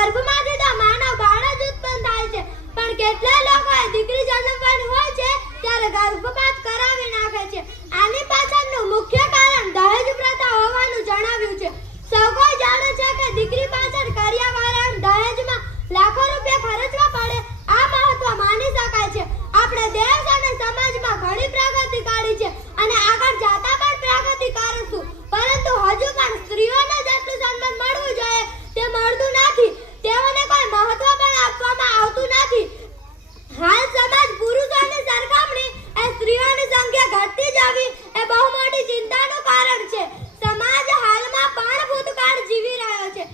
ગર્ભમાંથી તો માનવ બાળ જ ઉત્પન્ન થાય છે, પણ કેટલા લોકોએ દીકરી જન્મવાની હોય છે ત્યારે ગર્ભપાત કરાવી નાખે છે. આની પાછળનું મુખ્ય કારણ દહેજ પ્રથા હોવાનું જણાવ્યું છે. સૌ કોઈ જાણે છે કે દીકરી પાછળ કરિયાવરણ દહેજમાં લાખો રૂપિયા ખર્ચવા પડે. આ મહત્વ માની શકાય છે. આપણે દેશ અને સમાજમાં ઘણી પ્રગતિ કરી છે અને આગળ જતા પણ પ્રગતિ કરીશું, પરંતુ હજુ પણ સ્ત્રીઓને જેટલું સન્માન મળવું જોઈએ તે મળતું નથી. તેઓને કોઈ મહત્વ પણ આપવામાં આવતું નથી. હાલ સમાજ પુરુષોની સરખામણી એ સ્ત્રીઓની સંખ્યા ઘટતી જવી એ બહુ મોટી ચિંતાનું કારણ છે. સમાજ હાલમાં પણ ભૂતકાળ જીવી રહ્યો છે.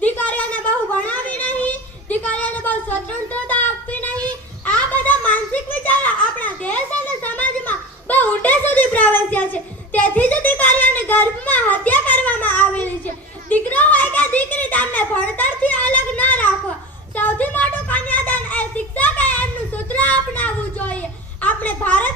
દીકરીઓને બહુ ભણાવી નહીં, દીકરીઓને બહુ સ્વતંત્રતા આપવી નહીં, આ બધા માનસિક વિચારો આપણા દેશ અને સમાજમાં બહુ ઊંડે સુધી પ્રવેશ્યા છે. તેથી જ દીકરીઓને ગર્ભમાં હત્યા કરવામાં આવેલી છે. દીકરો હોય કે દીકરી, તેમને ભણતરથી અલગ ન રાખવા. સૌથી મોટું કન્યાદાન એ શિક્ષક એમનું સૂત્ર અપનાવવું જોઈએ. આપણે ભારત